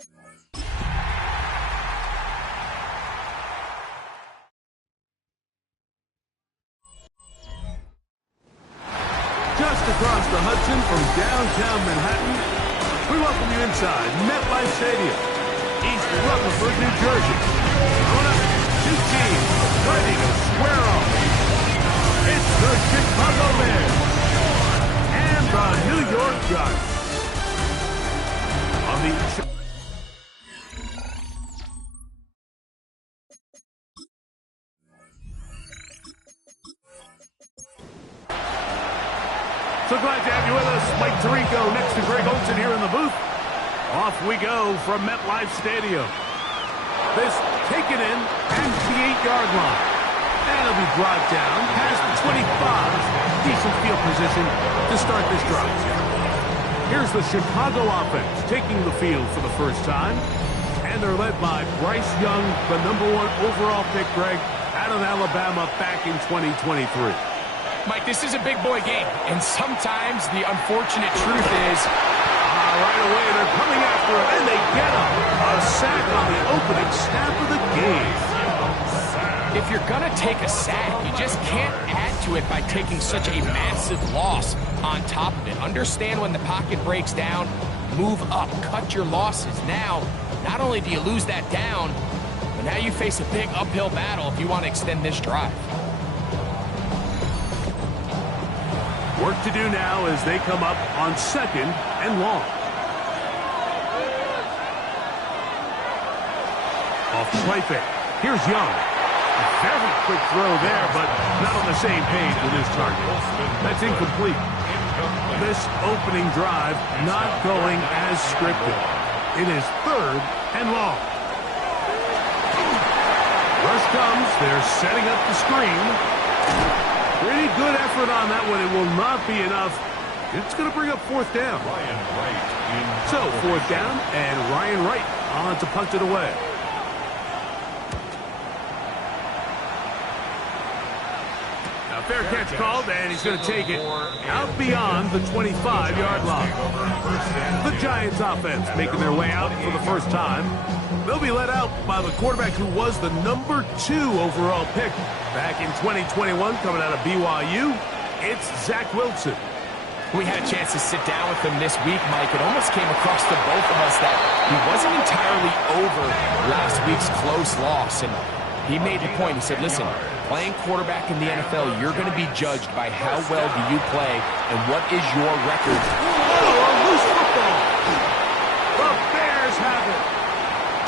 Just across the Hudson from downtown Manhattan, we welcome you inside MetLife Stadium, East Rutherford, New Jersey. On up, two teams ready to square off. It's the Chicago Bears and the New York Giants. On the So glad to have you with us. Mike Tirico next to Greg Olsen here in the booth. Off we go from MetLife Stadium. This taken in at the 8-yard line. And it'll be brought down past the 25. Decent field position to start this drive. Here's the Chicago offense taking the field for the first time. And they're led by Bryce Young, the #1 overall pick, Greg, out of Alabama back in 2023. Mike, this is a big boy game, and sometimes the unfortunate truth is... right away, they're coming after him, and they get him. A sack on the opening snap of the game. If you're going to take a sack, you just can't add to it by taking such a massive loss on top of it. Understand when the pocket breaks down, move up, cut your losses. Now, not only do you lose that down, but now you face a big uphill battle if you want to extend this drive. Work to do now as they come up on 2nd and long. Off play fake. Here's Young. A very quick throw there, but not on the same page with his target. That's incomplete. This opening drive not going as scripted. It is 3rd and long. Rush comes. They're setting up the screen. Pretty good effort on that one. It will not be enough. It's going to bring up 4th down. So 4th down, and Ryan Wright on to punt it away. Now fair catch called, and he's going to take it out beyond the 25-yard line. The Giants offense making their way out for the first time. They'll be let out by the quarterback who was the #2 overall pick back in 2021 coming out of BYU. It's Zach Wilson. We had a chance to sit down with him this week, Mike. It almost came across to both of us that he wasn't entirely over last week's close loss. And he made the point. He said, listen, playing quarterback in the NFL, you're going to be judged by how well do you play and what is your record. Oh, a loose football. The Bears have it.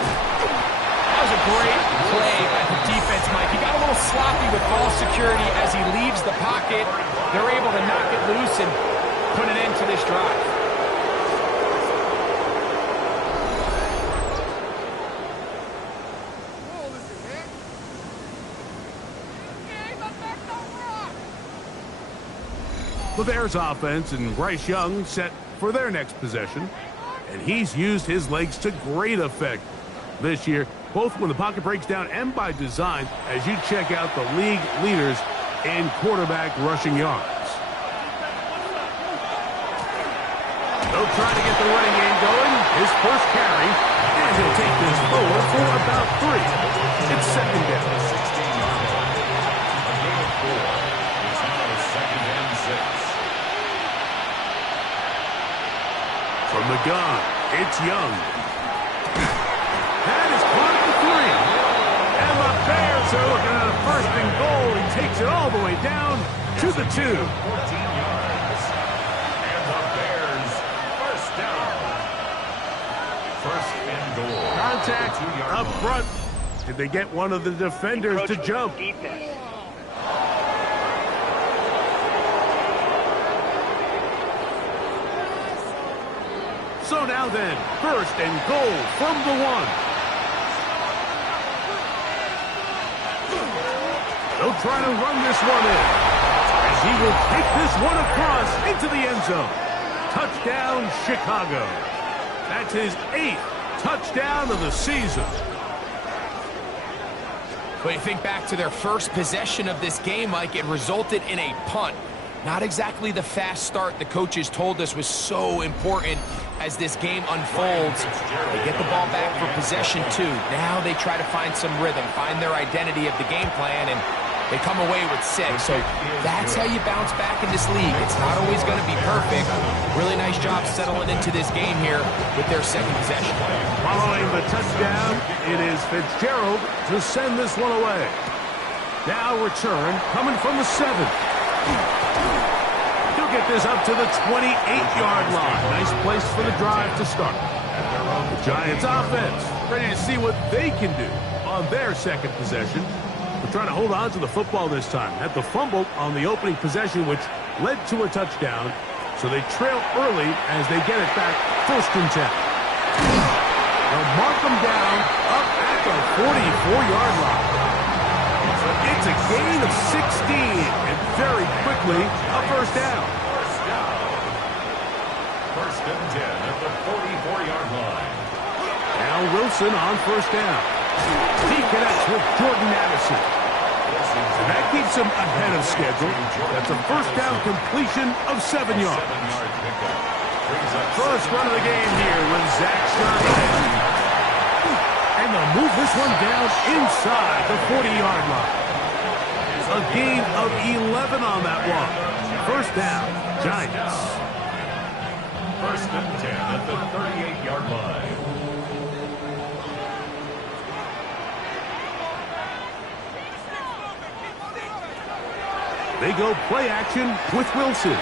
That was a great play by the defense, Mike. He got a little sloppy with ball security as he leaves the pocket. They're able to knock it loose and put an end to this drive. The Bears offense and Bryce Young set for their next possession. And he's used his legs to great effect this year, both when the pocket breaks down and by design, as you check out the league leaders in quarterback rushing yards. They'll try to get the running game going. His first carry, and he'll take this forward for about 3. It's 2nd down. From the gun, it's Young. That is caught at the 3. And the Bears are looking at a 1st and goal. He takes it all the way down to the 2. 14 yards. And the Bears, 1st down. 1st and goal. Contact up front. Did they get one of the defenders to jump? So now then, 1st and goal from the 1. They'll try to run this one in, as he will take this one across into the end zone. Touchdown, Chicago. That's his 8th touchdown of the season. But you think back to their first possession of this game, Mike, it resulted in a punt. Not exactly the fast start the coaches told us was so important as this game unfolds. They get the ball back for possession 2. Now they try to find some rhythm, find their identity of the game plan, and they come away with 6. So that's how you bounce back in this league. It's not always going to be perfect. Really nice job settling into this game here with their second possession. Following the touchdown, it is Fitzgerald to send this one away. Now return coming from the 7. He'll get this up to the 28-yard line. Nice place for the drive to start. The Giants offense ready to see what they can do on their second possession. They're trying to hold on to the football this time. Had the fumble on the opening possession, which led to a touchdown. So they trail early as they get it back, 1st and 10. They'll mark them down up at the 44-yard line. It's a gain of 16, and very quickly a 1st down. 1st and 10 at the 44-yard line. Now Wilson on 1st down. He connects with Jordan Addison. And that keeps him ahead of schedule. That's a 1st down completion of 7 yards. First run of the game here with Zach Charbonnet. And they'll move this one down inside the 40-yard line. A gain of 11 on that one. 1st down, Giants. 1st and 10 at the 38-yard line. They go play action with Wilson. The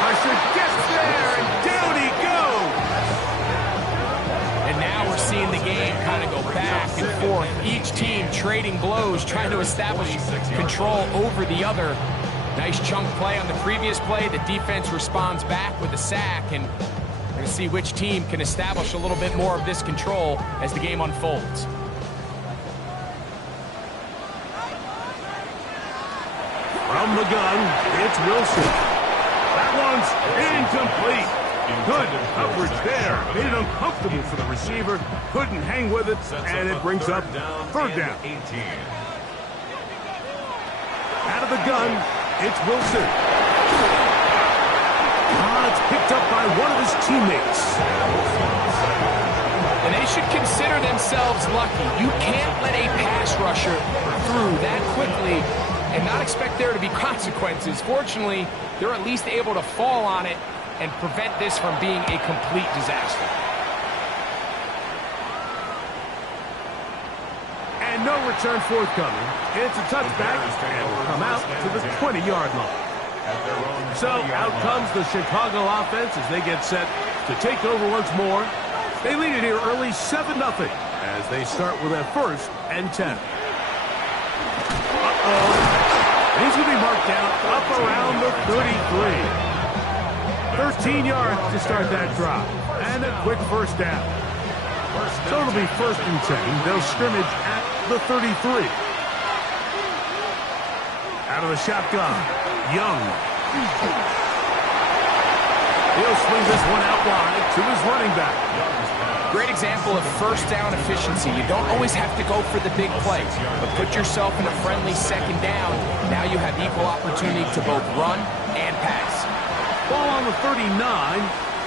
pressure gets there, and down he goes. And now we're seeing the game kind of go back and forth. Each team trading blows, trying to establish control over the other. Nice chunk play on the previous play. The defense responds back with a sack, and we're going to see which team can establish a little bit more of this control as the game unfolds. From the gun, it's Wilson. That one's incomplete. Good coverage there. Made it uncomfortable for the receiver. Couldn't hang with it, and it brings up 3rd down. 18. Out of the gun, it's Wilson. It's picked up by one of his teammates. And they should consider themselves lucky. You can't let a pass rusher through that quickly and not expect there to be consequences. Fortunately, they're at least able to fall on it and prevent this from being a complete disaster. And no return forthcoming. It's a touchback, and will come out to the 20-yard line. So out comes the Chicago offense as they get set to take over once more. They lead it here early 7-0 as they start with a 1st and 10. He's going to be marked down up around the 33. 13 yards to start that drive. And a quick 1st down. So it'll be 1st and 10. They'll scrimmage at the 33. Out of the shotgun, Young. He'll swing this one out wide to his running back. Great example of 1st down efficiency. You don't always have to go for the big play, but put yourself in a friendly 2nd down. Now you have equal opportunity to both run and pass. Ball on the 39.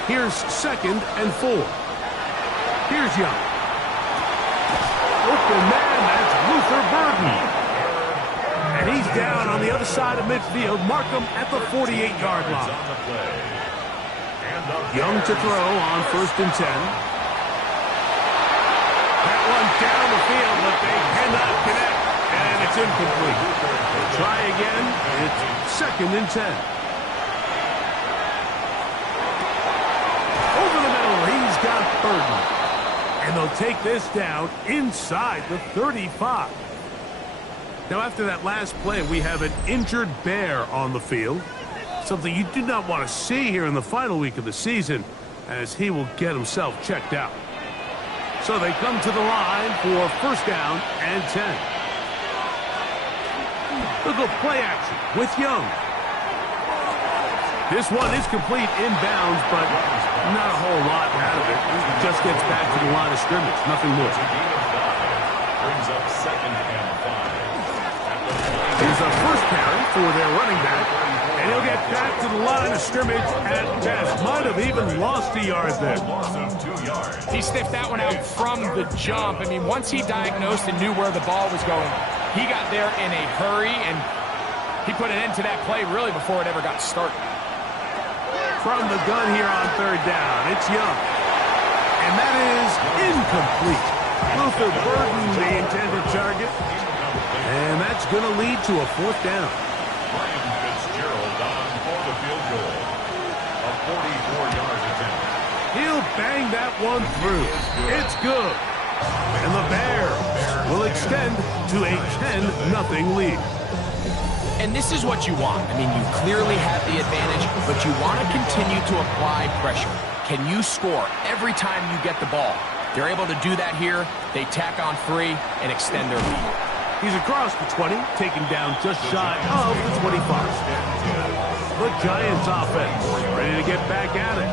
Here's 2nd and 4. Here's Young. Open man, that's Luther Burden. And he's down on the other side of midfield. Mark him at the 48-yard line. Young to throw on 1st and 10. That one down the field, but they cannot connect. And it's incomplete. They'll try again. It's 2nd and 10. Over the middle, he's got Burden. And they'll take this down inside the 35. Now, after that last play, we have an injured Bear on the field. Something you do not want to see here in the final week of the season, as he will get himself checked out. So they come to the line for 1st down and 10. They'll go play action with Young. This one is complete inbounds, but not a whole lot out of it. Just gets back to the line of scrimmage, nothing more. Brings up 2nd and 5. Here's a 1st carry for their running back, and he'll get back to the line of scrimmage at best. Might have even lost a yard there. Loss of 2 yards. He sniffed that one out from the jump. I mean, once he diagnosed and knew where the ball was going, he got there in a hurry, and he put an end to that play really before it ever got started. From the gun here on third down, it's Young. And that is incomplete. Luther Burden, the intended target. And that's going to lead to a fourth down. Ryan Fitzgerald on for the field goal. A 44-yard attempt. He'll bang that one through. It's good. And the Bears will extend to a 10-0 lead. And this is what you want. I mean, you clearly have the advantage, but you want to continue to apply pressure. Can you score every time you get the ball? They're able to do that here. They tack on 3 and extend their lead. He's across the 20, taking down just shy of the 25. The Giants offense ready to get back at it.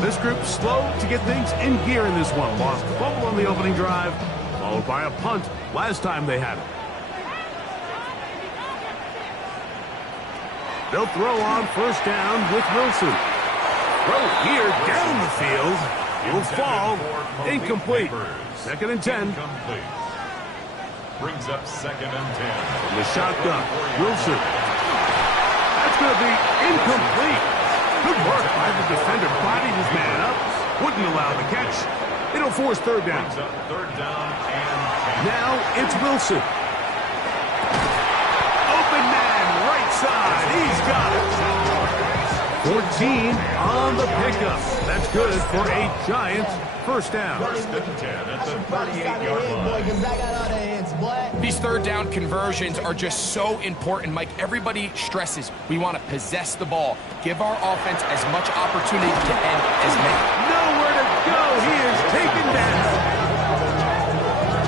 This group slow to get things in gear in this one. Lost the fumble on the opening drive, followed by a punt last time they had it. They'll throw on first down with Wilson. Throw here down the field. It will fall. Incomplete. 2nd and 10. Incomplete. Brings up 2nd and 10. From the shotgun, Wilson. That's going to be incomplete. Good work by the defender. Bodied his man up. Wouldn't allow the catch. It'll force third down. Brings up 3rd down and 10. Now it's Wilson. Open man, right side. He's got it. 14 on the pickup. That's good for a Giants first down. 1st and 10 at the 38-yard line. These third down conversions are just so important, Mike. Everybody stresses we want to possess the ball. Give our offense as much opportunity to end as many. Nowhere to go. He is taken down.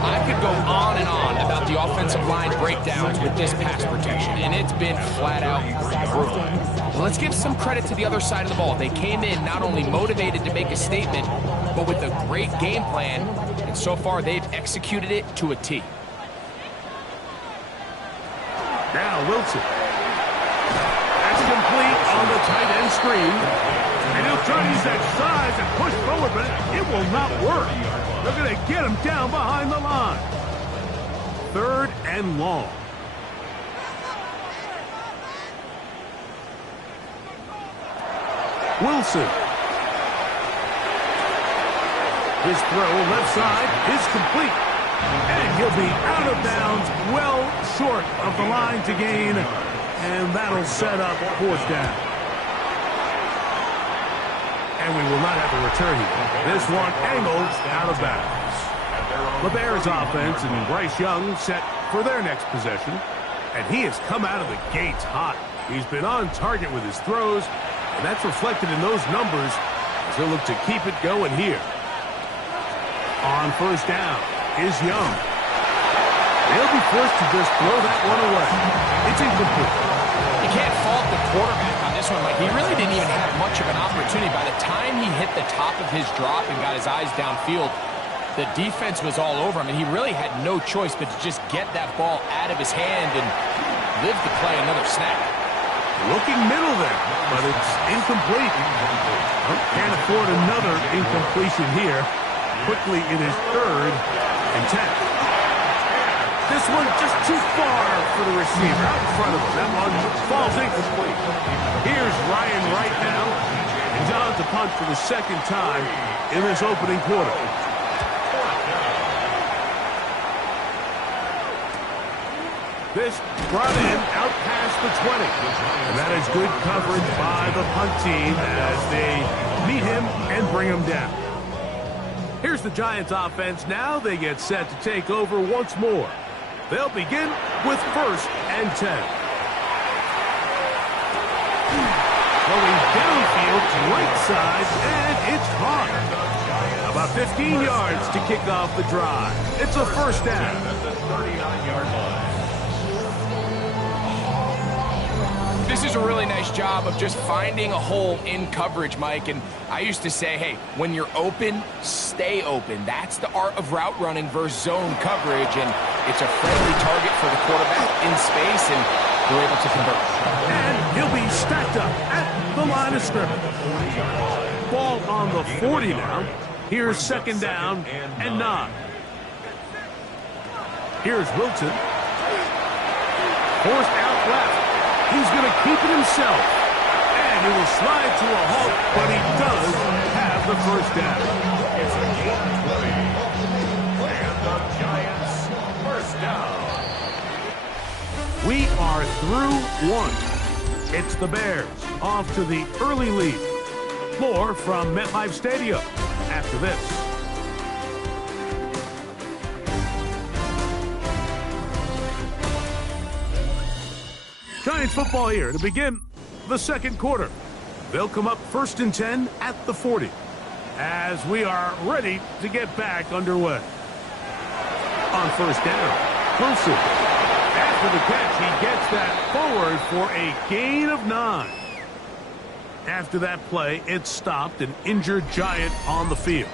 I could go on and on about the offensive line breakdowns with this pass protection, and it's been flat out brutal. Well, let's give some credit to the other side of the ball. They came in not only motivated to make a statement, but with a great game plan, and so far they've executed it to a T. Now Wilson. That's complete on the tight end screen. And he'll try to use that size and push forward, but it will not work. They're going to get him down behind the line. 3rd and long. Wilson. His throw left side is complete. And he'll be out of bounds, well short of the line to gain. And that'll set up 4th down. And we will not have a return here. This one angled out of bounds. The Bears offense and Bryce Young set for their next possession. And he has come out of the gates hot. He's been on target with his throws, and that's reflected in those numbers as he'll look to keep it going here. On first down is Young. They'll be forced to just throw that one away. It's incomplete. You can't fault the quarterback on this one. Like, he really didn't even have much of an opportunity. By the time he hit the top of his drop and got his eyes downfield, the defense was all over him, and he really had no choice but to just get that ball out of his hand and live to play another snap. Looking middle there, but it's incomplete. Can't afford another incompletion here. Quickly in his 3rd and 10. This one just too far for the receiver. Out in front of him. That one falls incomplete. Here's Ryan right now. And John's a punt for the 2nd time in this opening quarter. This brought in out past the 20. And that is good coverage by the punt team as they meet him and bring him down. Here's the Giants offense now. They get set to take over once more. They'll begin with 1st and 10. Going downfield to right side, and it's caught. About 15 yards to kick off the drive. It's a first down. At the 39-yard line. This is a really nice job of just finding a hole in coverage, Mike. And I used to say, hey, when you're open, stay open. That's the art of route running versus zone coverage. And it's a friendly target for the quarterback in space, and they're able to convert. And He'll be stacked up at the line of scrimmage. Ball on the 40 now. Here's second down and 9. Here's Wilson. Forced out left. He's going to keep it himself. And he will slide to a halt, but he does have the first down. It's a gain of 20. And the Giants first down. We are through one. It's the Bears off to the early lead. More from MetLife Stadium after this. Giants football here to begin the second quarter. They'll come up 1st and 10 at the 40 as we are ready to get back underway. On first down, Wilson. After the catch, he gets that forward for a gain of 9. After that play, it stopped an injured Giant on the field.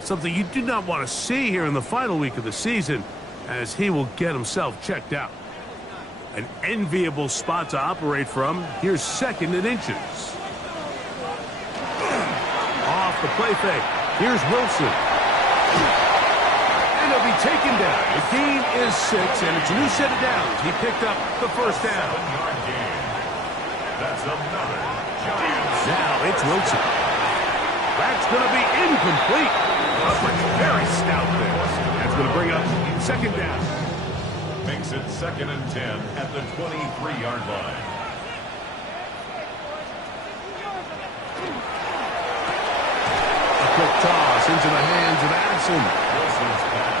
Something you do not want to see here in the final week of the season, as he will get himself checked out. An enviable spot to operate from. Here's 2nd and inches. Off the play fake. Here's Wilson. And he'll be taken down. The gain is 6, and it's a new set of downs. He picked up the first down. 7-yard gain. That's another Giants. Now it's Wilson. That's going to be incomplete. But very stout there. That's going to bring up second down. Makes it 2nd and 10 at the 23-yard line. A quick toss into the hands of Addison.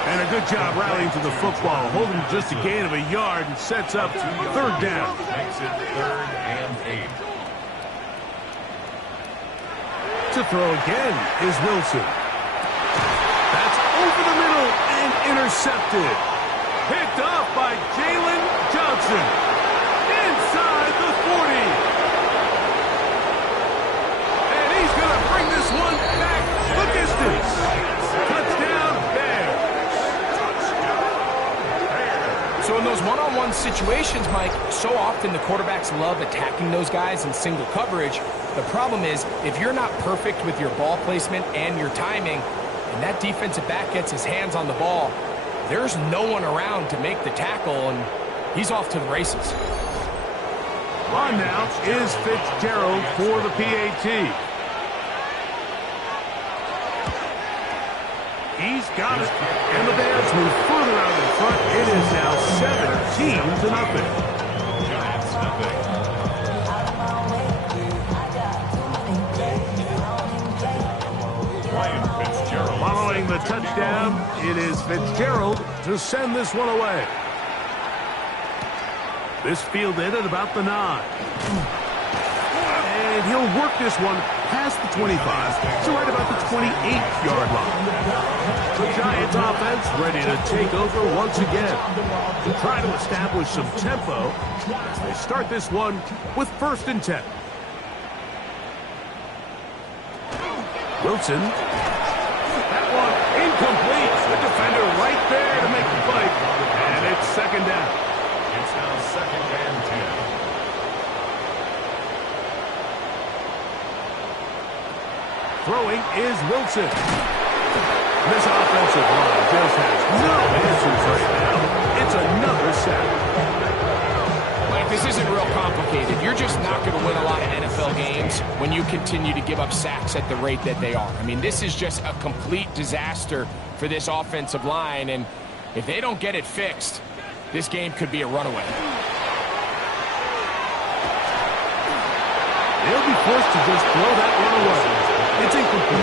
And a good job rallying to the football, holding just a gain of a yard and sets up third down. Makes it 3rd and 8. To throw again is Wilson. That's over the middle and intercepted. Picked off by Jalen Johnson. Inside the 40. And he's going to bring this one back the distance. Touchdown, Bears. So in those one-on-one situations, Mike, so often the quarterbacks love attacking those guys in single coverage. The problem is, if you're not perfect with your ball placement and your timing, and that defensive back gets his hands on the ball, there's no one around to make the tackle, and he's off to the races. On now is Fitzgerald for the PAT. He's got it. And the Bears move further out in front. It is now 17-0. Giants nothing. Ryan Fitzgerald. Following the touchdown, it is Fitzgerald to send this one away. This fielded at about the 9. And he'll work this one past the 25, so right about the 28-yard line. The Giants offense ready to take over once again to try to establish some tempo as they start this one with 1st and 10. Wilson. That one incomplete. The defender right there to make the play. And it's second down. It's now 2nd and 10. Throwing is Wilson. This offensive line just has no answers right now. It's another sack. Mike, this isn't real complicated. You're just not going to win a lot of NFL games when you continue to give up sacks at the rate that they are. I mean, this is just a complete disaster for this offensive line, and if they don't get it fixed, this game could be a runaway. They'll be forced to just throw that one away. It's incomplete.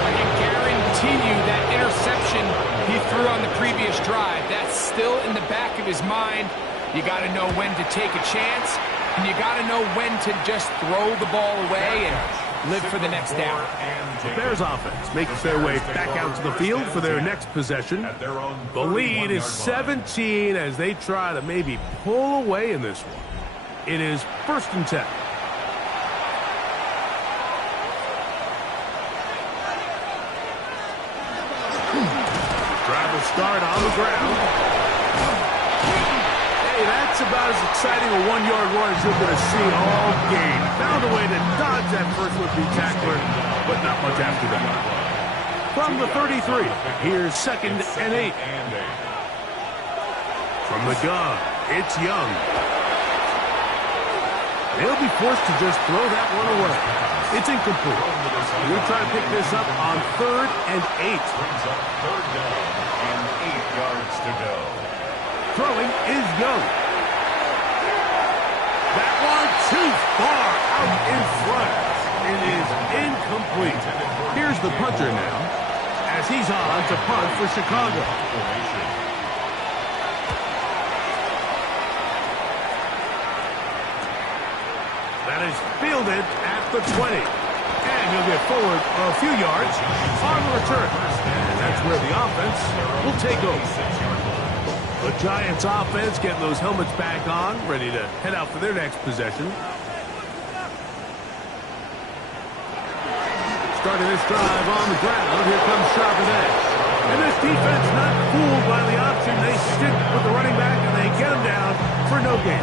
I can guarantee you that interception he threw on the previous drive, that's still in the back of his mind. You got to know when to take a chance, and you got to know when to just throw the ball away and live for the next down. The Bears offense makes their way back out to the field for their next possession. The lead is 17 as they try to maybe pull away in this one. It is 1st and 10. Drive will start on the ground. Hey, that's That's about as exciting a one-yard run as you're going to see all game. Found a way to dodge that first would-be tackler, but not much after that. From the 33, here's 2nd and 8. From the gun, it's Young. They'll be forced to just throw that one away. It's incomplete. We'll try to pick this up on 3rd and 8. Brings up 3rd down and 8 yards to go. Throwing is Young. That one too far out in front. It is incomplete. Here's the punter now, as he's on to punt for Chicago. That is fielded at the 20. And he'll get forward a few yards on the return. And that's where the offense will take over. The Giants offense getting those helmets back on, ready to head out for their next possession. Starting this drive on the ground, here comes Charbonnet. And this defense not fooled by the option. They stick with the running back and they get him down for no gain.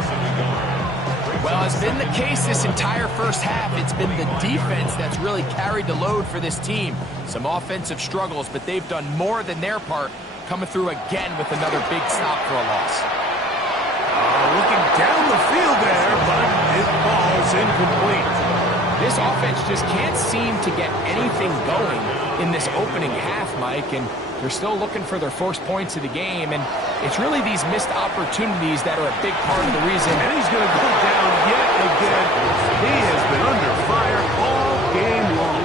Well, it's been the case this entire first half. It's been the defense that's really carried the load for this team. Some offensive struggles, but they've done more than their part, coming through again with another big stop for a loss. Looking down the field there, but it falls incomplete. This offense just can't seem to get anything going in this opening half, Mike, and they're still looking for their first points of the game, and it's really these missed opportunities that are a big part of the reason. And he's going to go down yet again. He has been under fire all game long.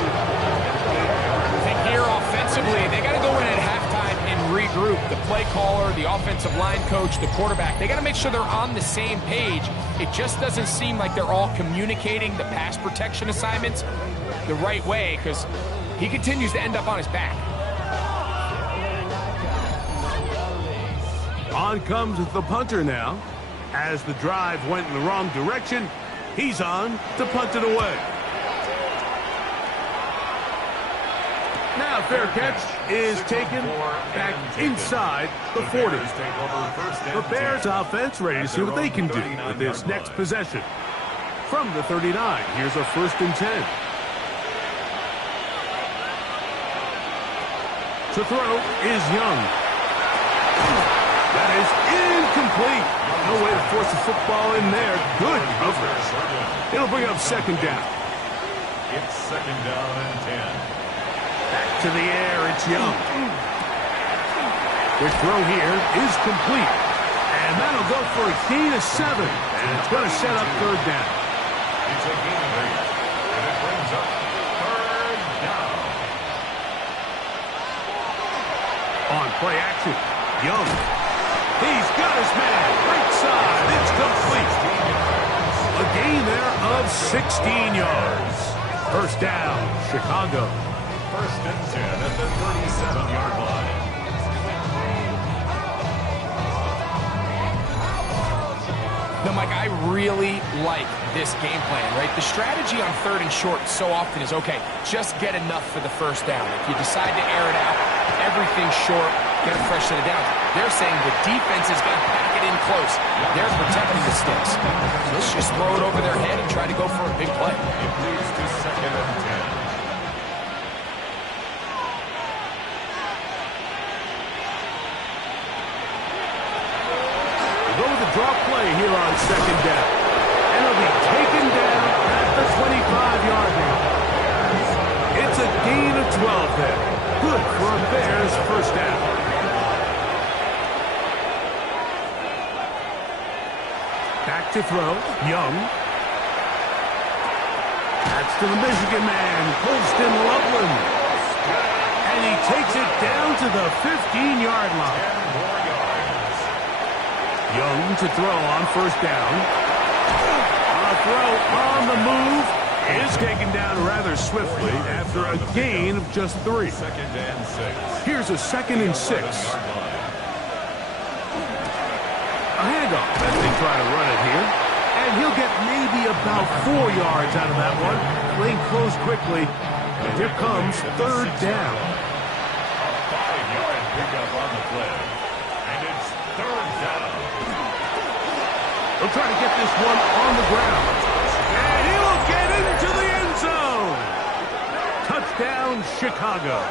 I think here offensively, they got to go in at halftime and regroup. The play caller, the offensive line coach, the quarterback, they got to make sure they're on the same page. It just doesn't seem like they're all communicating the pass protection assignments the right way, because he continues to end up on his back. On comes the punter now. As the drive went in the wrong direction, he's on to punt it away. Now fair catch is taken back inside the 40. The Bears offense ready to see what they can do with this next possession. From the 39, here's a 1st and 10. To throw is Young. That is incomplete. No way to force the football in there. Good coverage. It'll bring up 2nd down. It's 2nd down and 10. Back to the air, it's Young. The throw here is complete. And that'll go for a gain of 7. And it's going to set up 3rd down. It's a gain of 8. And it brings up 3rd down. On play action, Young. He's got his man. Right side. It's complete. A gain there of 16 yards. 1st down, Chicago. 1st and 10 at the 37-yard line. No, Mike, I really like this game plan, right? The strategy on 3rd and short so often is, okay, just get enough for the 1st down. If you decide to air it out, everything short, get a fresh set of downs. They're saying the defense is going to pack it in close. They're protecting the sticks. So let's just throw it over their head and try to go for a big play. It leads to 2nd and 10. Go with the drop play here on 2nd down. And it'll be taken down at the 25-yard line. It's a gain of 12 there. Good for a Bears 1st down. Back to throw. Young. That's to the Michigan man, Colston Loveland. And he takes it down to the 15-yard line. 10 more yards. Young to throw on 1st down. A throw on the move is taken down rather swiftly after a gain of just 3. 2nd and 6. Here's a 2nd and 6. A handoff as they try to run it here. And he'll get maybe about 4 yards out of that one. Playing close quickly. And here comes 3rd down. A 5-yard pickup on the play. And it's 3rd down. He'll try to get this one on the ground. And he'll get into the end zone. Touchdown, Chicago.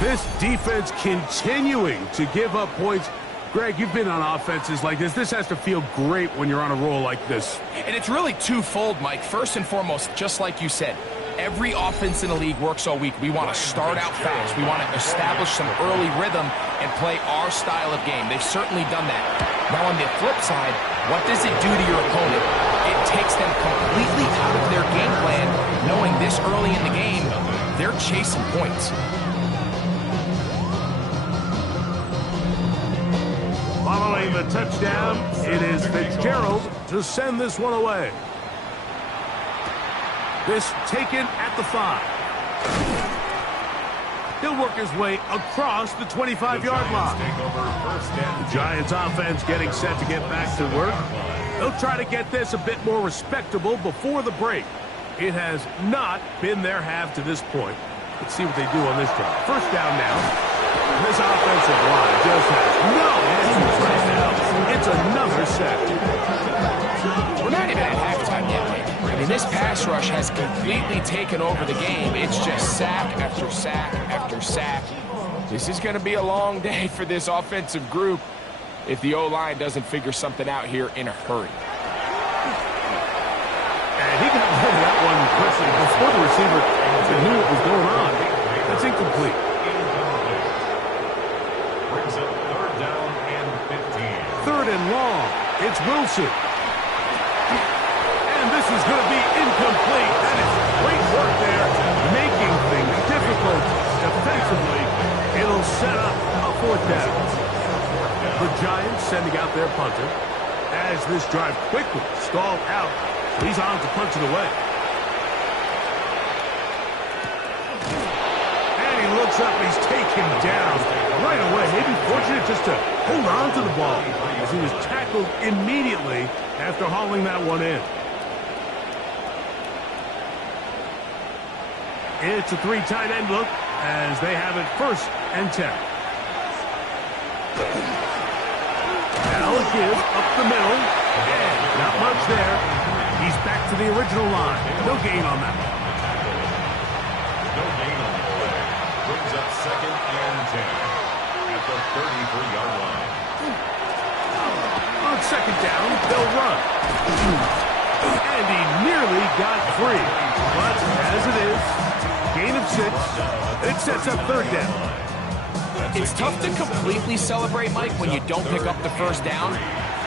This defense continuing to give up points. Greg, you've been on offenses like this. This has to feel great when you're on a roll like this. And it's really twofold, Mike. First and foremost, just like you said, every offense in the league works all week. We want to start out fast. We want to establish some early rhythm and play our style of game. They've certainly done that. Now on the flip side, what does it do to your opponent? It takes them completely out of their game plan, knowing this early in the game, they're chasing points. Following the touchdown, it is Fitzgerald to send this one away. This taken at the 5. He'll work his way across the 25-yard line. The Giants offense getting set to get back to work. They'll try to get this a bit more respectable before the break. It has not been their half to this point. Let's see what they do on this drive. First down now. This offensive line just has no answers right now. It's another sack. We're not even at halftime yet, Mike. I mean, this pass rush has completely taken over the game. It's just sack after sack after sack. This is going to be a long day for this offensive group if the O-line doesn't figure something out here in a hurry. And he got rid of that one quickly before the receiver even knew what was going on. That's incomplete. Brings up third down and 15. Third and long. It's Wilson. And this is going to be incomplete. That is great work there, making things difficult defensively. It'll set up a fourth down. The Giants sending out their punter as this drive quickly stalled out. He's on to punch it away. And he looks up, he's taken down right away. Maybe fortunate just to hold on to the ball as he was tackled immediately after hauling that one in. It's a 3 tight end look as they have it 1st and 10. Now a give up the middle. And not much there. He's back to the original line. No gain on that one. No gain on the play. Brings up 2nd and 10 at the 33-yard line. On 2nd down, they'll run. And he nearly got free. But as it is, gain of 6. It sets up 3rd down. It's tough to completely celebrate, Mike, when you don't pick up the first down,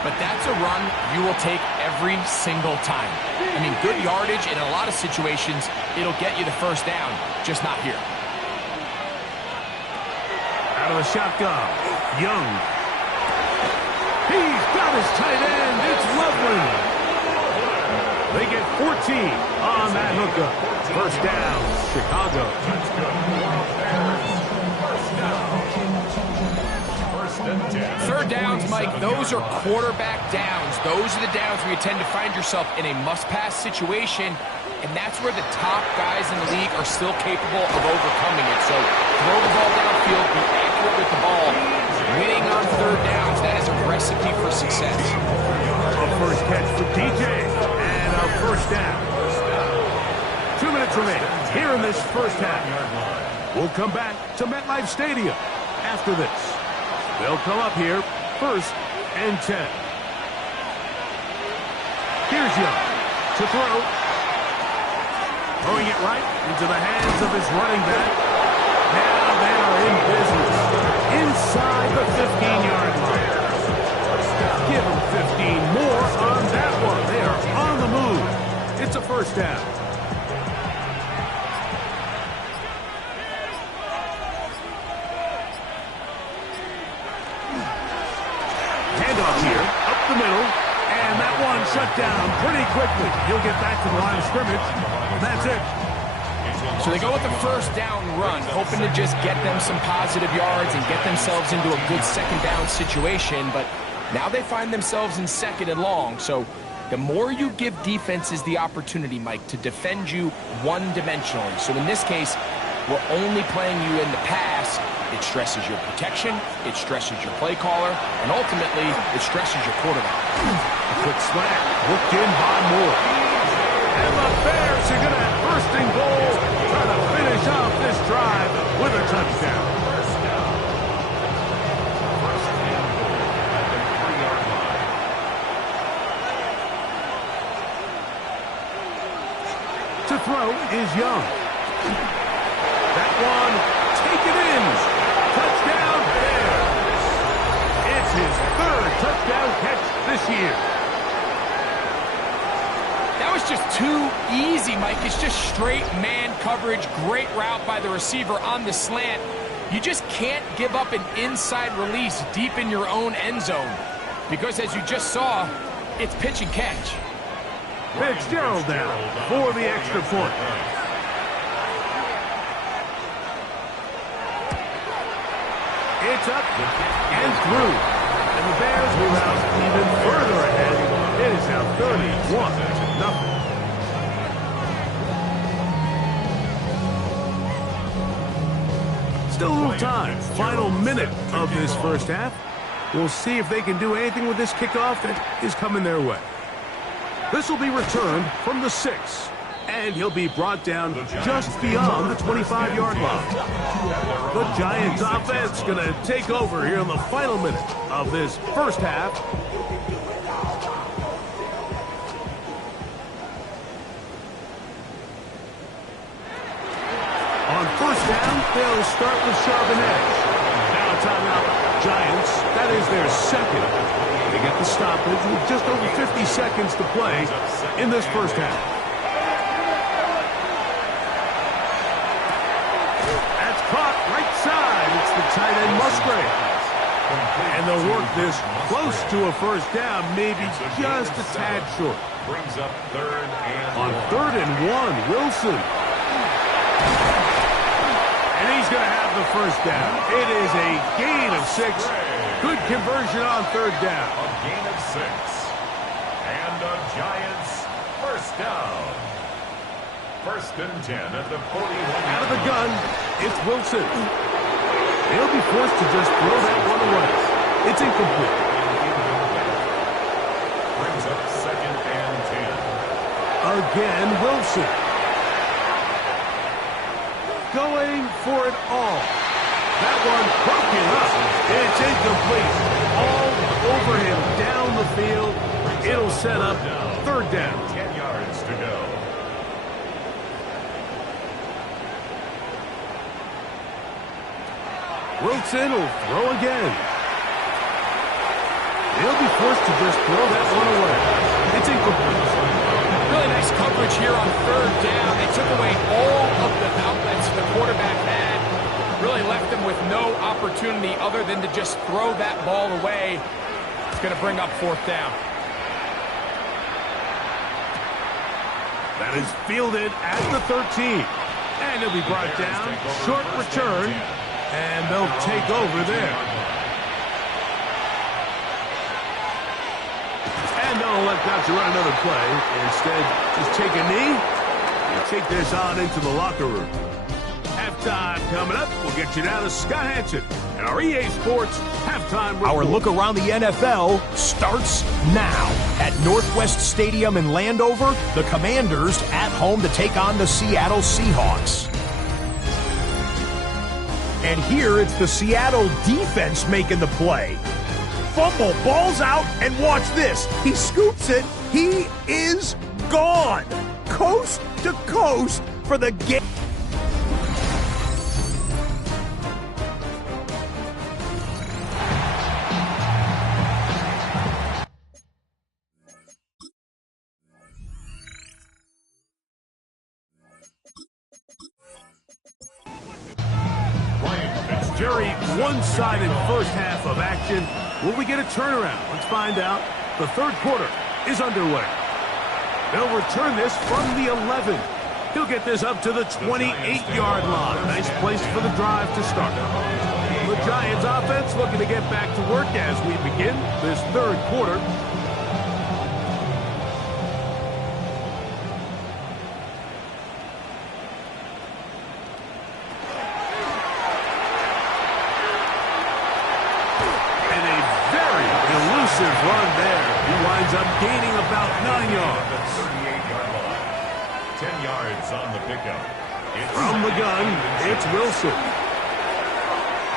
but that's a run you will take every single time. I mean, good yardage, and in a lot of situations, it'll get you the first down, just not here. Out of the shotgun, Young. He's got his tight end. It's Loveland. They get 14 on that hookup. First down, Chicago. Third downs, Mike, those are quarterback downs. Those are the downs where you tend to find yourself in a must-pass situation, and that's where the top guys in the league are still capable of overcoming it. So throw the ball downfield, be accurate with the ball. Winning on third downs, that is a recipe for success. A first catch for DJ, and a first down. 2 minutes remaining here in this first half. We'll come back to MetLife Stadium after this. They'll come up here 1st and 10. Here's Young to throw. Throwing it right into the hands of his running back. Now they are in business inside the 15-yard line. Give them 15 more on that one. They are on the move. It's a first down. Handoff here, up the middle, and that one shut down pretty quickly. He'll get back to the line of scrimmage. That's it. So they go with the first down run, hoping to just get them some positive yards and get themselves into a good second down situation, but now they find themselves in 2nd and long. So the more you give defenses the opportunity, Mike, to defend you one-dimensionally. So in this case, we're only playing you in the pass. It stresses your protection, it stresses your play caller, and ultimately, it stresses your quarterback. A quick slant, hooked in by Moore. And the Bears are going to have first and goal, trying to finish off this drive with a touchdown. First down. First and goal at the 3-yard line. To throw is Young. That one, taken in. Touchdown, Bears. It's his third touchdown catch this year. That was just too easy, Mike. It's just straight man coverage. Great route by the receiver on the slant. You just can't give up an inside release deep in your own end zone. Because as you just saw, it's pitch and catch. Fitzgerald down for the extra point. It's up and through. And the Bears move out even further ahead. It is now 31-0. Still a little time. Final minute of this first half. We'll see if they can do anything with this kickoff that is coming their way. This will be returned from the 6. And he'll be brought down just beyond the 25-yard line. The Giants offense going to take over here in the final minute of this first half. On first down, they'll start with Charbonnet. Now timeout, Giants. That is their second. They get the stoppage with just over 50 seconds to play in this first half. That's caught right side. It's the tight end Musgrave. And they'll work this close to a first down, maybe just a tad short. Brings up third and On 3rd and 1, Wilson. And he's going to have the first down. It is a gain of 6. Good conversion on 3rd down. a gain of 6. And the Giants first down. First and 10 at the 41. Out of the gun, it's Wilson. He'll be forced to just throw that one away. It's incomplete. Brings up second and 10. Again, Wilson. Going for it all. That one broken up. It's incomplete. All over him down the field. It'll set up 3rd down. 10 yards to go. Wilson will throw again. He'll be forced to just throw that one away. It's incomplete. Really nice coverage here on 3rd down. They took away all of the outlets the quarterback had. Really left them with no opportunity other than to just throw that ball away. It's going to bring up 4th down. That is fielded at the 13. And he'll be brought down. Short return. And they'll take over there. And they'll elect not to run another play. Instead, just take a knee and take this on into the locker room. Halftime coming up. We'll get you down to Scott Hanson and our EA Sports Halftime Report. Our look around the NFL starts now. At Northwest Stadium in Landover, the Commanders at home to take on the Seattle Seahawks. And here it's the Seattle defense making the play. Fumble, ball's out, and watch this. He scoops it. He is gone. Coast to coast for the game. Jerry, one-sided first half of action. Will we get a turnaround? Let's find out. The 3rd quarter is underway. They'll return this from the 11. He'll get this up to the 28-yard line. Nice place for the drive to start. The Giants offense looking to get back to work as we begin this 3rd quarter. 10 yards on the pickup. From the gun, it's Wilson.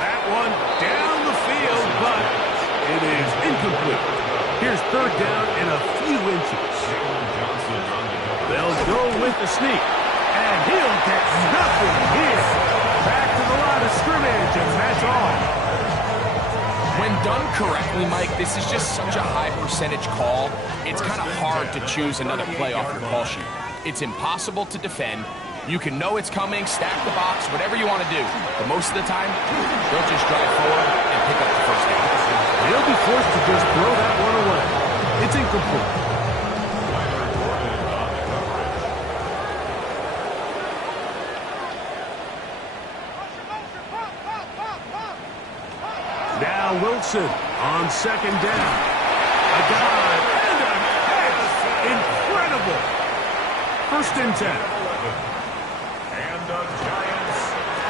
That one down the field, but it is incomplete. Here's third down in a few inches. They'll go with the sneak, and he'll get nothing here. Back to the line of scrimmage, and that's all. When done correctly, Mike, this is just such a high percentage call. It's kind of hard to choose another play off your call sheet. It's impossible to defend. You can know it's coming, stack the box, whatever you want to do. But most of the time, they'll just drive forward and pick up the first down. They'll be forced to just throw that one away. It's incomplete. Now Wilson on second down. A dive and a pass. Incredible. First and 10. And the Giants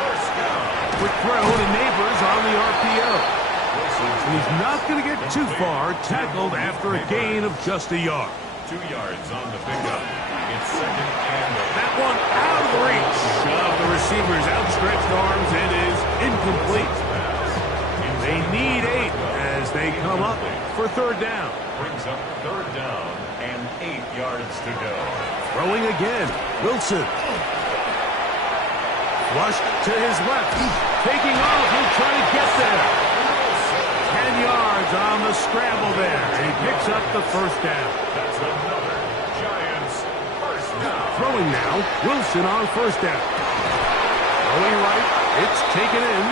first down. Quick throw to Neighbors on the RPO. And he's not going to get too far, tackled after a gain of just a yard. 2 yards on the pickup. It's second and That one out of reach of the receiver's outstretched arms. It is incomplete. They need 8 as they come up for third down. brings up third down and 8 yards to go. Throwing again, Wilson. Flushed to his left. Taking off, he'll try to get there. 10 yards on the scramble there. He picks up the first down. That's another Giants first down. Throwing now, Wilson on first down. Throwing right, it's taken in.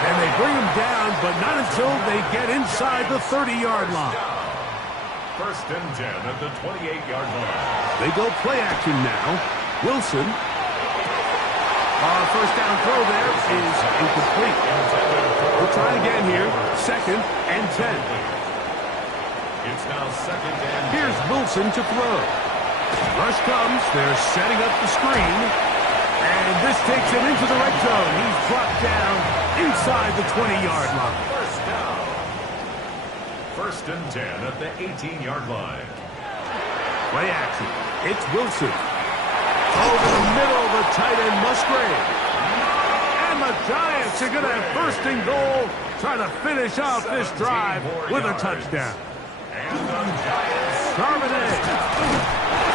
And they bring him down, but not until they get inside the 30-yard line. First and 10 at the 28-yard line. They go play action now. Wilson. First down throw there is incomplete. We'll try again here. Second and 10. It's now second and 10. Here's Wilson to throw. Rush comes. They're setting up the screen. And this takes him into the red zone. He's brought down inside the 20-yard line. First down. First and 10 at the 18-yard line. Play action. It's Wilson. Over the middle, the tight end Musgrave. And the Giants are going to have first and goal, trying to finish off this drive with a touchdown. And the Giants. Charbonnet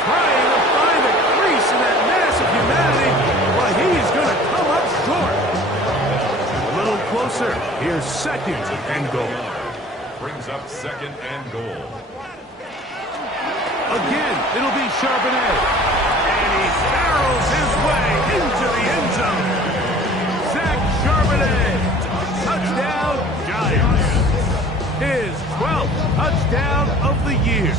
trying to find a crease in that mass of humanity, but he's going to come up short. A little closer. Here's second and goal. Brings up second and goal. Again, it'll be Charbonnet. And he barrels his way into the end zone. Zach Charbonnet. Touchdown, Giants. His 12th touchdown of the year.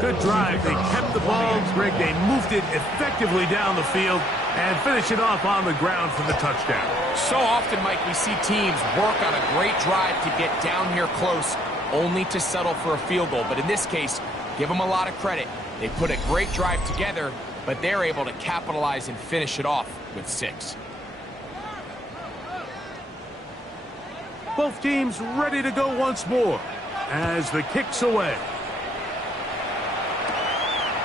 Good drive. They kept the ball. Greg, they moved it effectively down the field and finish it off on the ground for the touchdown. So often, Mike, we see teams work on a great drive to get down here close, only to settle for a field goal. But in this case, give them a lot of credit. They put a great drive together, but they're able to capitalize and finish it off with 6. Both teams ready to go once more as the kick's away.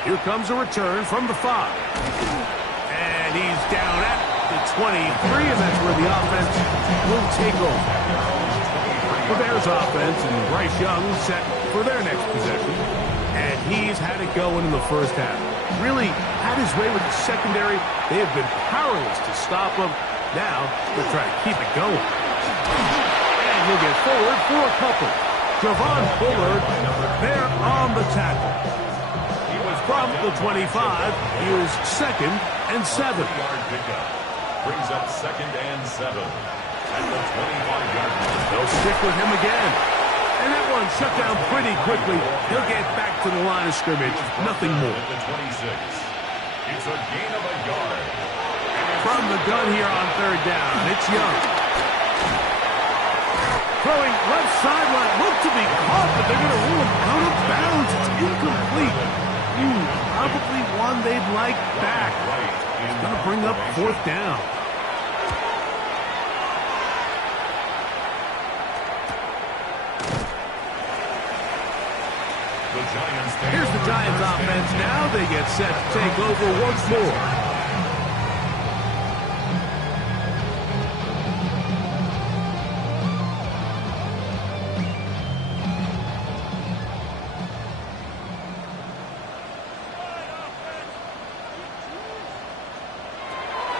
Here comes a return from the 5. And he's down at the 23, and that's where the offense will take over. The Bears offense and Bryce Young set for their next possession. And he's had it going in the first half. Really had his way with the secondary. They have been powerless to stop him. Now they'll try to keep it going. And he'll get forward for a couple. Javon Bullard there on the tackle. He was from the 25. He was second and 7. Yard pickup. Brings up second and 7 at the 25-yard line. They'll stick with him again. And that one shut down pretty quickly. He'll get back to the line of scrimmage. Nothing more. At the 26. It's a gain of a yard. From the gun here on third down, it's Young. Throwing left sideline. Look to be caught, but they're going to rule him out of bounds. It's incomplete. Probably one they'd like back. It's going to bring up fourth down. The Giants Here's the Giants offense now. They get set to take over once more.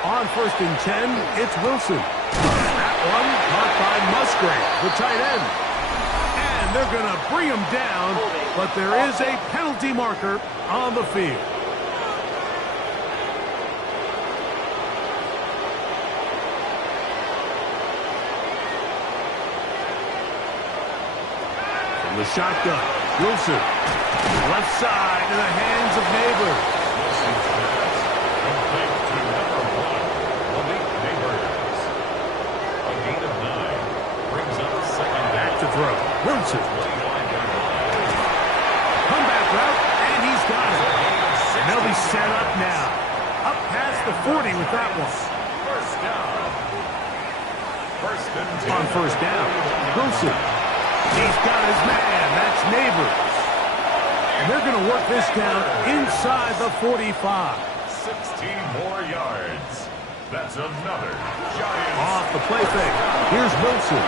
On 1st and 10, it's Wilson. That one caught by Musgrave, the tight end. And they're going to bring him down, but there is a penalty marker on the field. From the shotgun, Wilson. Left side in the hands of Neighbors. Throw. Wilson. Comeback route, and he's got it. And they'll be set up now. Up past the 40 with that one. On 1st down, Wilson. He's got his man. That's Neighbors. And they're going to work this down inside the 45. 16 more yards. That's another Giants. Off the play fake. Here's Wilson.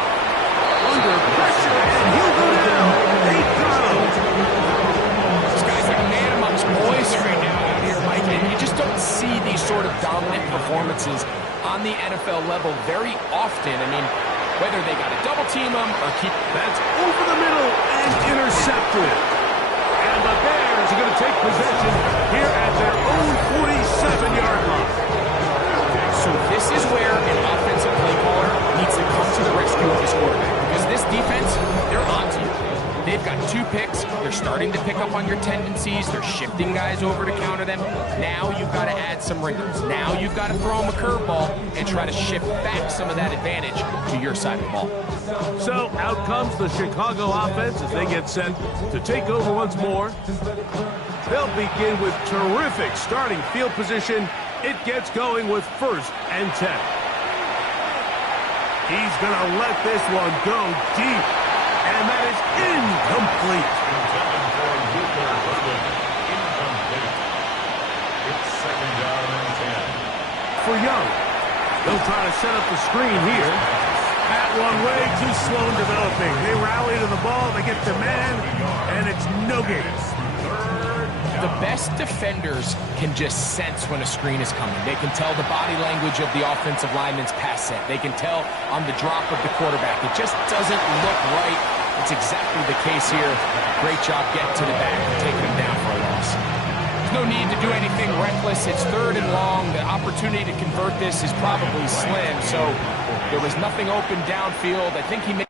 Under pressure, and he'll go down. They got him. This guy's like a man amongst boys right now out here, Mike. And you just don't see these sort of dominant performances on the NFL level very often. I mean, whether they got to double team him or keep... That's over the middle and intercepted. And the Bears are going to take possession here at their own 47-yard line. So this is where an offensive play caller needs to come to the rescue of his quarterback. Because this defense, they're on to you. They've got 2 picks. They're starting to pick up on your tendencies. They're shifting guys over to counter them. Now you've got to add some wrinkles. Now you've got to throw them a curveball and try to shift back some of that advantage to your side of the ball. So out comes the Chicago offense as they get set to take over once more. They'll begin with terrific starting field position. It gets going with 1st and 10. He's going to let this one go deep. And that is incomplete. Intended for Luther Burden. Incomplete. It's 2nd down and 10. For Young. They'll try to set up the screen here. That one way too slow in developing. They rally to the ball. They get the man. And it's no gain. The best defenders can just sense when a screen is coming. They can tell the body language of the offensive lineman's pass set. They can tell on the drop of the quarterback. It just doesn't look right. It's exactly the case here. Great job getting to the back and taking him down for a loss. There's no need to do anything reckless. It's 3rd and long. The opportunity to convert this is probably slim. So there was nothing open downfield. I think he made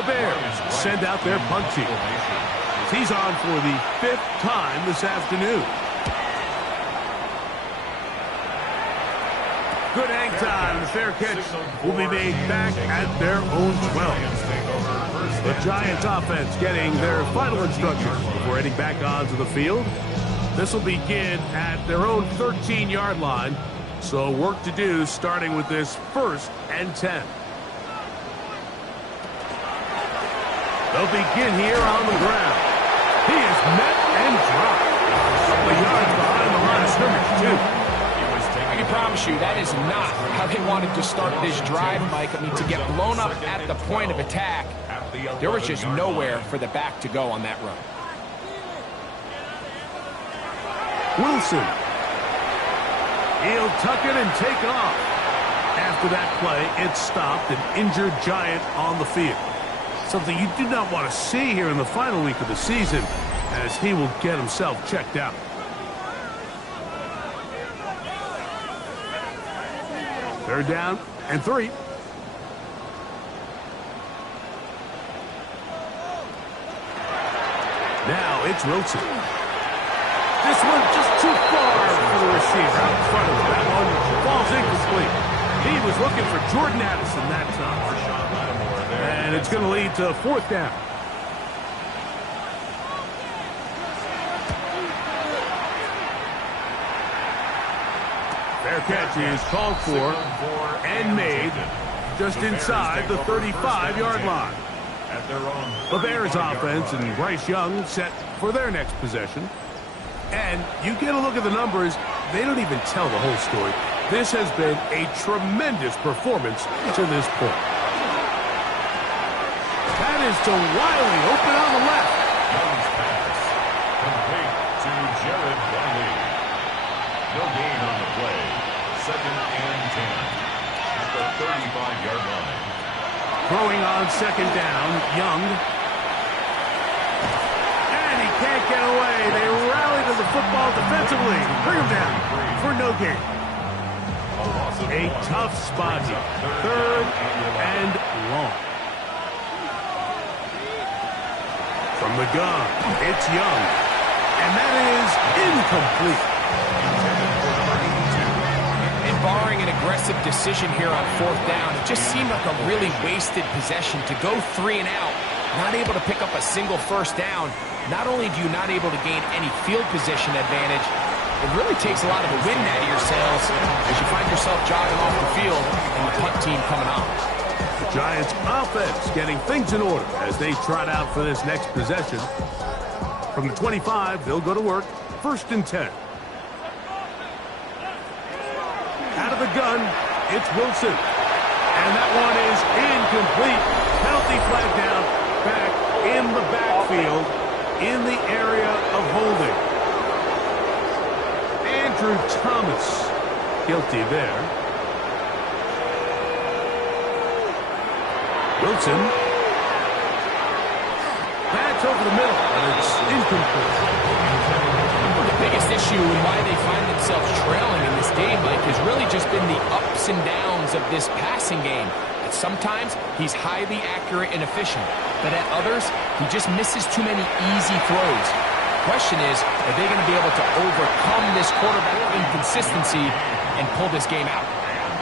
The Bears send out their punt team. He's on for the 5th time this afternoon. Good hang time. The fair catch will be made back at their own 12. The Giants offense getting their final instructions before heading back onto the field. This will begin at their own 13-yard line. So work to do starting with this 1st and 10. They'll begin here on the ground. He is met and dropped. A couple of yards behind the line of scrimmage, too. I can promise you that is not how they wanted to start this drive, Mike. I mean, to get blown up at the point of attack, there was just nowhere for the back to go on that run. Wilson. He'll tuck it and take off. After that play, it stopped an injured Giant on the field. Something you do not want to see here in the final week of the season, as he will get himself checked out. Third down and 3. Now it's Wilson. This one just too far for the receiver out in front of him. That one falls incomplete. He was looking for Jordan Addison that time. And it's going to lead to 4th down. Fair catch is called for and made just inside the 35-yard line. The Bears offense and Bryce Young set for their next possession. And you get a look at the numbers, they don't even tell the whole story. This has been a tremendous performance to this point. That is to Wiley, open on the left. Young's pass. Complete to Jared Wiley. No gain on the play. 2nd and 10 at the 35-yard line. Throwing on 2nd down, Young. And he can't get away. They rally to the football defensively. Bring him down for no gain. A tough spot here. 3rd and long. From the gun, it's Young. And that is incomplete. And barring an aggressive decision here on 4th down, it just seemed like a really wasted possession to go 3 and out, not able to pick up a single 1st down. Not only do you not able to gain any field position advantage, it really takes a lot of the wind out of your sails as you find yourself jogging off the field and the punt team coming on. The Giants offense getting things in order as they trot out for this next possession. From the 25, they'll go to work. 1st and 10. Out of the gun, it's Wilson. And that one is incomplete. Penalty flag down, back in the backfield, in the area of holding. Andrew Thomas, guilty there. Wilson. That's over the middle, and it's incomplete. The biggest issue and why they find themselves trailing in this game, Mike, has really just been the ups and downs of this passing game. At sometimes, he's highly accurate and efficient, but at others, he just misses too many easy throws. The question is, are they going to be able to overcome this quarterback inconsistency and pull this game out?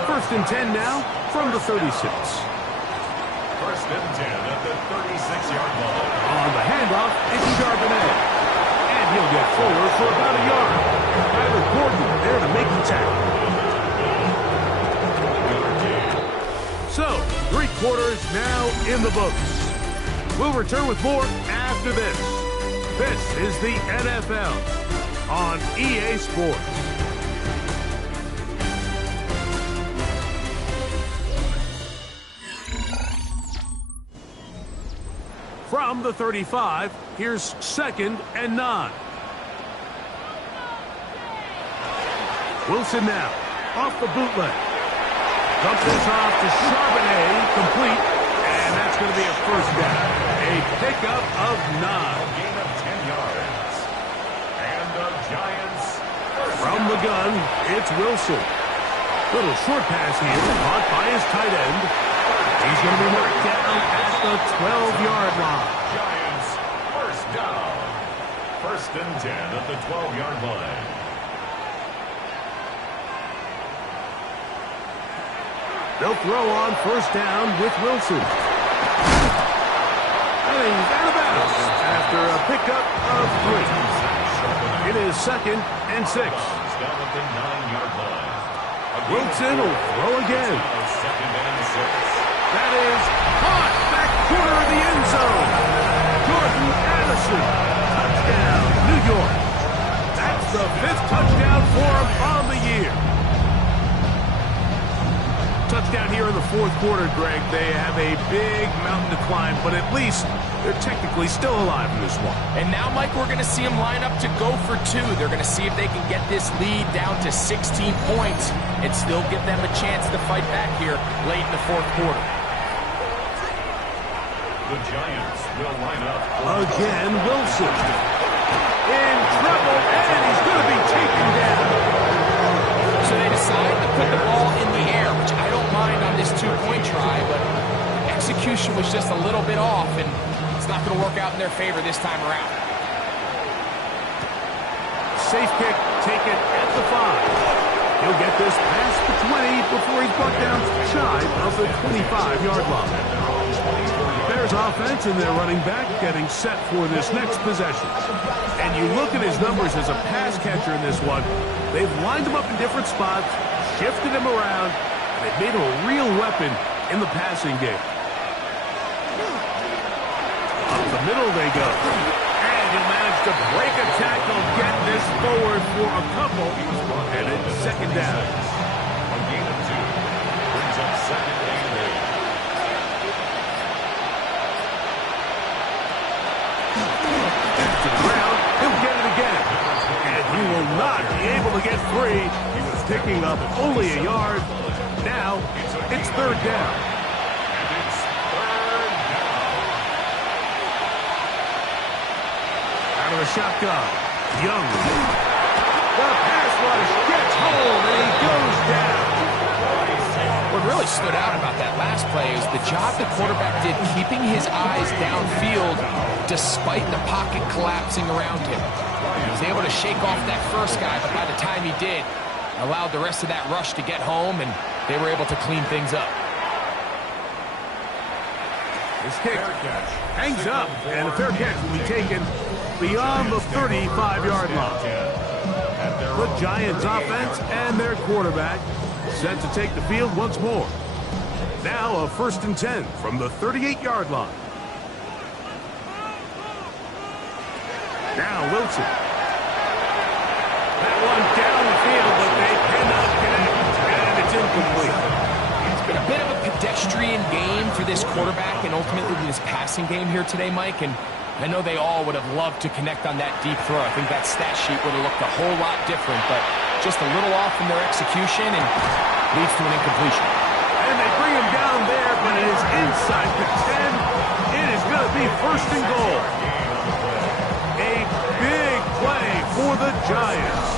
1st and 10 now from the 36. 1st and 10 at the 36-yard line. On the handoff, it's Charbonnet. And he'll get forward for about a yard. Tyler Gordon there to make the tackle. So, 3 quarters now in the books. We'll return with more after this. This is the NFL on EA Sports. From the 35, here's 2nd and 9. Wilson now, off the bootleg. Dumps this off to Charbonnet, complete, and that's going to be a 1st down. A pickup of 9. Gain of 10 yards. And the Giants. From the gun, it's Wilson. Little short pass here, caught by his tight end. He's going to be marked down at the 12-yard line. Giants, first down. 1st and 10 at the 12-yard line. They'll throw on 1st down with Wilson. And he's out of bounds after a pickup of 3. It is 2nd and 6. Down at the 9-yard line. Wilson will throw again. 2nd and 6. That is caught back corner of the end zone. Jordan Addison, touchdown, New York. That's the 5th touchdown for him on the year. Touchdown here in the 4th quarter, Greg. They have a big mountain to climb, but at least they're technically still alive in this one. And now, Mike, we're going to see them line up to go for 2. They're going to see if they can get this lead down to 16 points and still give them a chance to fight back here late in the 4th quarter. The Giants will line up. Again, Wilson. In trouble, and he's going to be taken down. So they decide to put the ball in the air, which I don't mind on this 2-point try, but execution was just a little bit off, and it's not going to work out in their favor this time around. Safe kick taken at the 5. He'll get this past the 20 before he's brought down shy of the 25-yard line. Bears offense and their running back getting set for this next possession. And you look at his numbers as a pass catcher in this one. They've lined him up in different spots, shifted him around, and they've made him a real weapon in the passing game. Up the middle they go. And he'll manage to break a tackle, get this forward for a couple, and it's 2nd down. A gain of 2 brings up 2nd and 8. To the ground, he'll get it again. And he will not be able to get free. He was picking up only a yard. Now, it's 3rd down. And it's 3rd down. Out of the shotgun, Young. The pass rush gets home, and he goes down. What really stood out about that last play is the job the quarterback did keeping his eyes downfield despite the pocket collapsing around him. He was able to shake off that first guy, but by the time he did, allowed the rest of that rush to get home, and they were able to clean things up. This kick hangs up, and a fair catch will be taken beyond the 35-yard line. The Giants offense and their quarterback set to take the field once more. Now a 1st and 10 from the 38-yard line. Now Wilson. That one down the field, but they cannot connect, and it's incomplete. It's been a bit of a pedestrian game for this quarterback and ultimately this passing game here today, Mike, and I know they all would have loved to connect on that deep throw. I think that stat sheet would have looked a whole lot different, but just a little off in their execution and leads to an incompletion. And they bring him down there, but it is inside the 10. It is going to be 1st and goal. A big play for the Giants.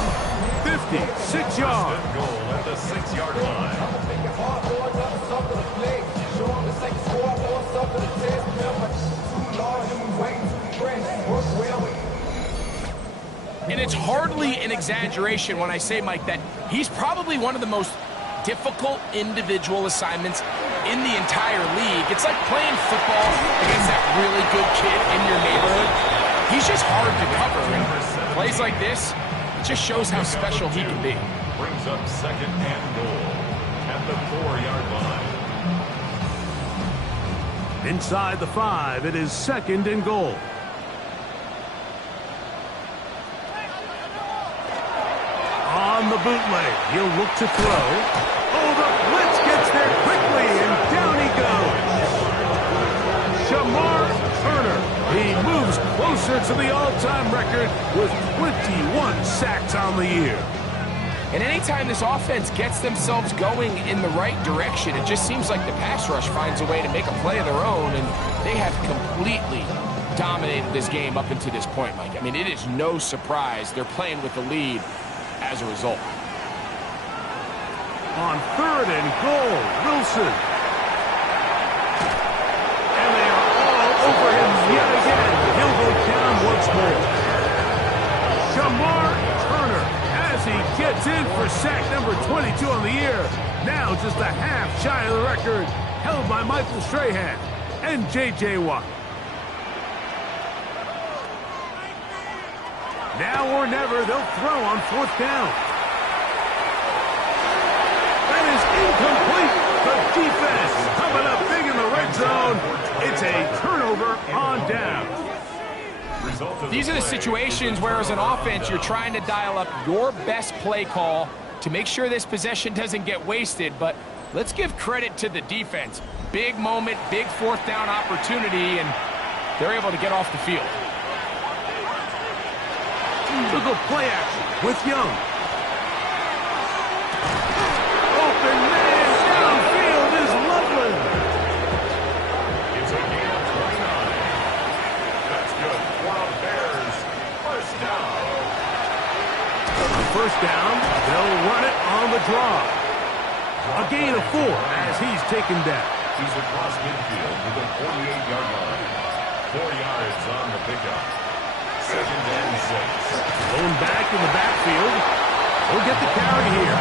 56 yards. Goal at the 6-yard line. And it's hardly an exaggeration when I say, Mike, that he's probably one of the most difficult individual assignments in the entire league. It's like playing football against that really good kid in your neighborhood. He's just hard to cover. And plays like this, it just shows how special he can be. Brings up 2nd and goal at the 4-yard line. Inside the 5, it is 2nd and goal. On the bootleg, he'll look to throw. Oh, the blitz gets there quickly, and down he goes. Shamar Turner. He moves closer to the all-time record with 21 sacks on the year. And anytime this offense gets themselves going in the right direction, it just seems like the pass rush finds a way to make a play of their own, and they have completely dominated this game up until this point, Mike. I mean, it is no surprise they're playing with the lead as a result. On 3rd and goal, Wilson. It's in for sack number 22 on the year. Now just a half shy of the record held by Michael Strahan and J.J. Watt. Now or never, they'll throw on 4th down. That is incomplete. The defense coming up big in the red zone. It's a turnover on down. These are the situations where, as an offense, you're trying to dial up your best play call to make sure this possession doesn't get wasted. But let's give credit to the defense. Big moment, big 4th down opportunity, and they're able to get off the field. Look at play action with Young. Open man downfield is lovely. It's a gain of 29. That's good for the Bears. First down. On 1st down, they'll run it on the draw. A gain of 4 as he's taken down. He's across midfield to the 48-yard line. 4 yards on the pickup. 2nd and 6. Going back in the backfield. He'll get the carry here.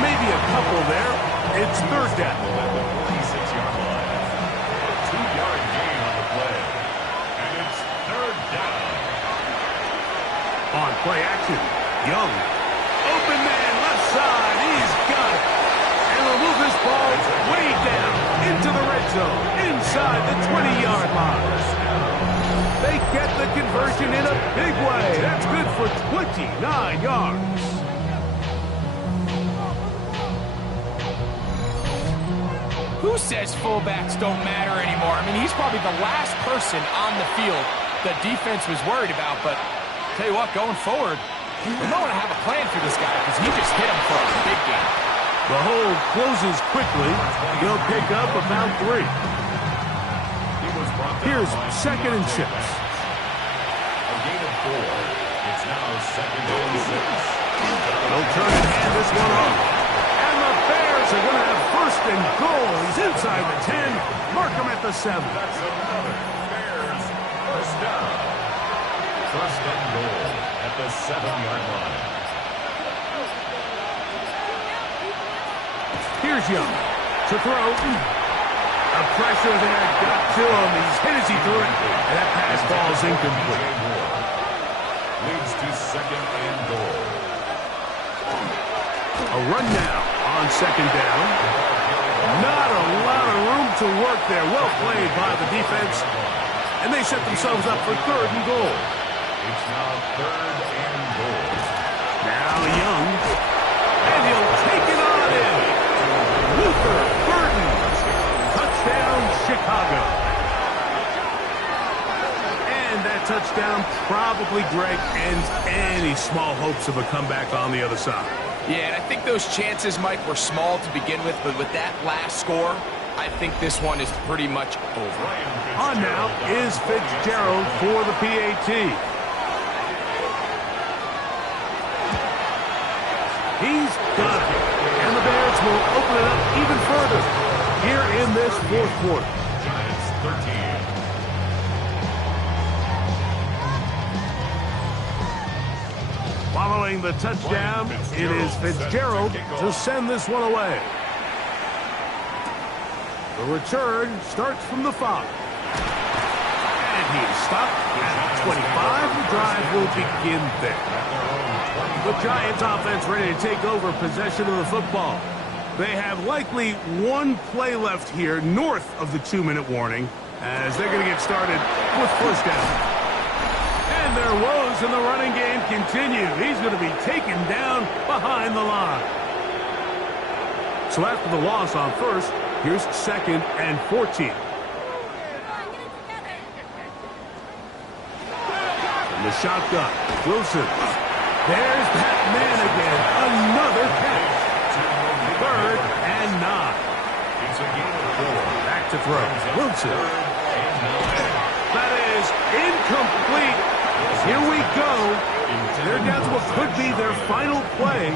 Maybe a couple there. It's 3rd down. At the 46-yard line. A 2-yard gain on the play. And it's 3rd down. On play action, Young. Open man, left side. He's got it. And will move this ball way down into the red zone. Inside the 20-yard line. They get the conversion in a big way. That's good for 29 yards. Who says fullbacks don't matter anymore? I mean, he's probably the last person on the field the defense was worried about. But tell you what, going forward, we're going to have a plan for this guy because he just hit him for a big game. The hold closes quickly. They'll pick up about 3. Here's 2nd and 6. A gain of 4. It's now 2nd and 6. They'll turn and hand this one off. And the Bears are going to have 1st and goal. He's inside the 10. Mark him at the 7. That's another Bears first down. 1st and goal at the 7-yard line. Here's Young to throw. The pressure there got to him. He's hit as he threw it. And that pass ball is incomplete. Leads to 2nd and goal. A run now on 2nd down. Not a lot of room to work there. Well played by the defense. And they set themselves up for 3rd and goal. It's now 3rd and goal. Now Young. And he'll take it on in. Luther Burden. Touchdown, Chicago. And that touchdown probably, Greg, ends any small hopes of a comeback on the other side. Yeah, and I think those chances, Mike, were small to begin with, but with that last score, I think this one is pretty much over. On now is Fitzgerald for the PAT. He's got it. And the Bears will open it up even further here in this 4th quarter. Giants 13. Following the touchdown, it is Fitzgerald to send this one away. The return starts from the 5. And he's stopped at 25. The drive will begin there. The Giants offense ready to take over possession of the football. They have likely 1 play left here north of the 2-minute warning as they're going to get started with 1st down. And their woes in the running game continue. He's going to be taken down behind the line. So after the loss on 1st, here's 2nd and 14. From the shotgun, Wilson. There's that man again. Another catch. 3rd and 9. It's a gain of 4. Back to throw. Wilson. That is incomplete. Here we go. They're down to what could be their final play.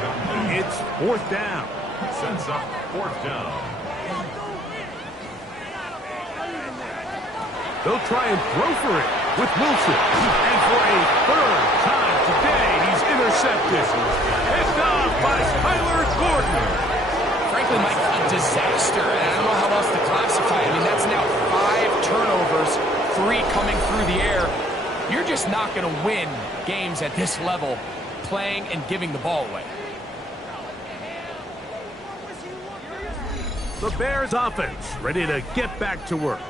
It's 4th down. Sets up 4th down. They'll try and throw for it with Wilson. And for a 3rd time today, he's intercepted. Picked off by disaster. And I don't know how else to classify it. I mean, that's now 5 turnovers, 3 coming through the air. You're just not going to win games at this level playing and giving the ball away. The Bears offense ready to get back to work.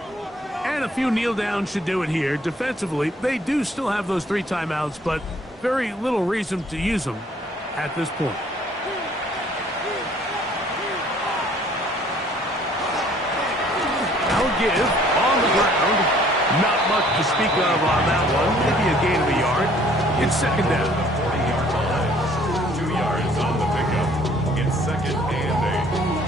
And a few kneel downs should do it here. Defensively, they do still have those 3 timeouts, but very little reason to use them at this point. Now give on the ground. Not much to speak of on that one. Maybe a gain of a yard. It's second down. 40-yard line. 2 yards on the pickup. It's second and 8.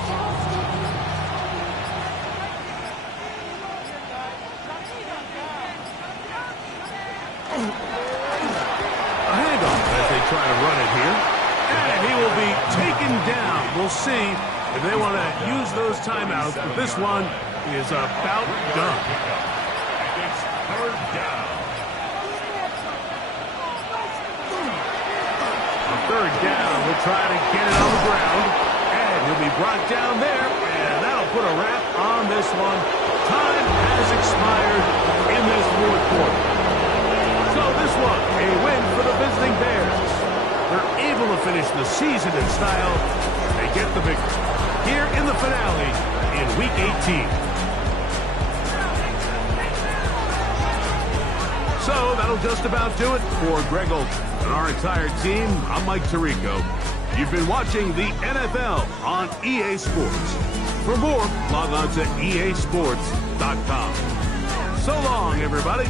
A handoff as they try to run it here. And he will be taken down. We'll see if they want to use those timeouts. But this one is about done. And it's third down. On third down, we'll try to get it on the ground. And he'll be brought down there. And that'll put a wrap on this one. Time has expired in this fourth quarter. So this one, a win for the visiting Bears. They're able to finish the season in style. They get the victory here in the finale in Week 18. So that'll just about do it for Greg Olsen and our entire team. I'm Mike Tirico. You've been watching the NFL on EA Sports. For more, log on to easports.com. So long, everybody.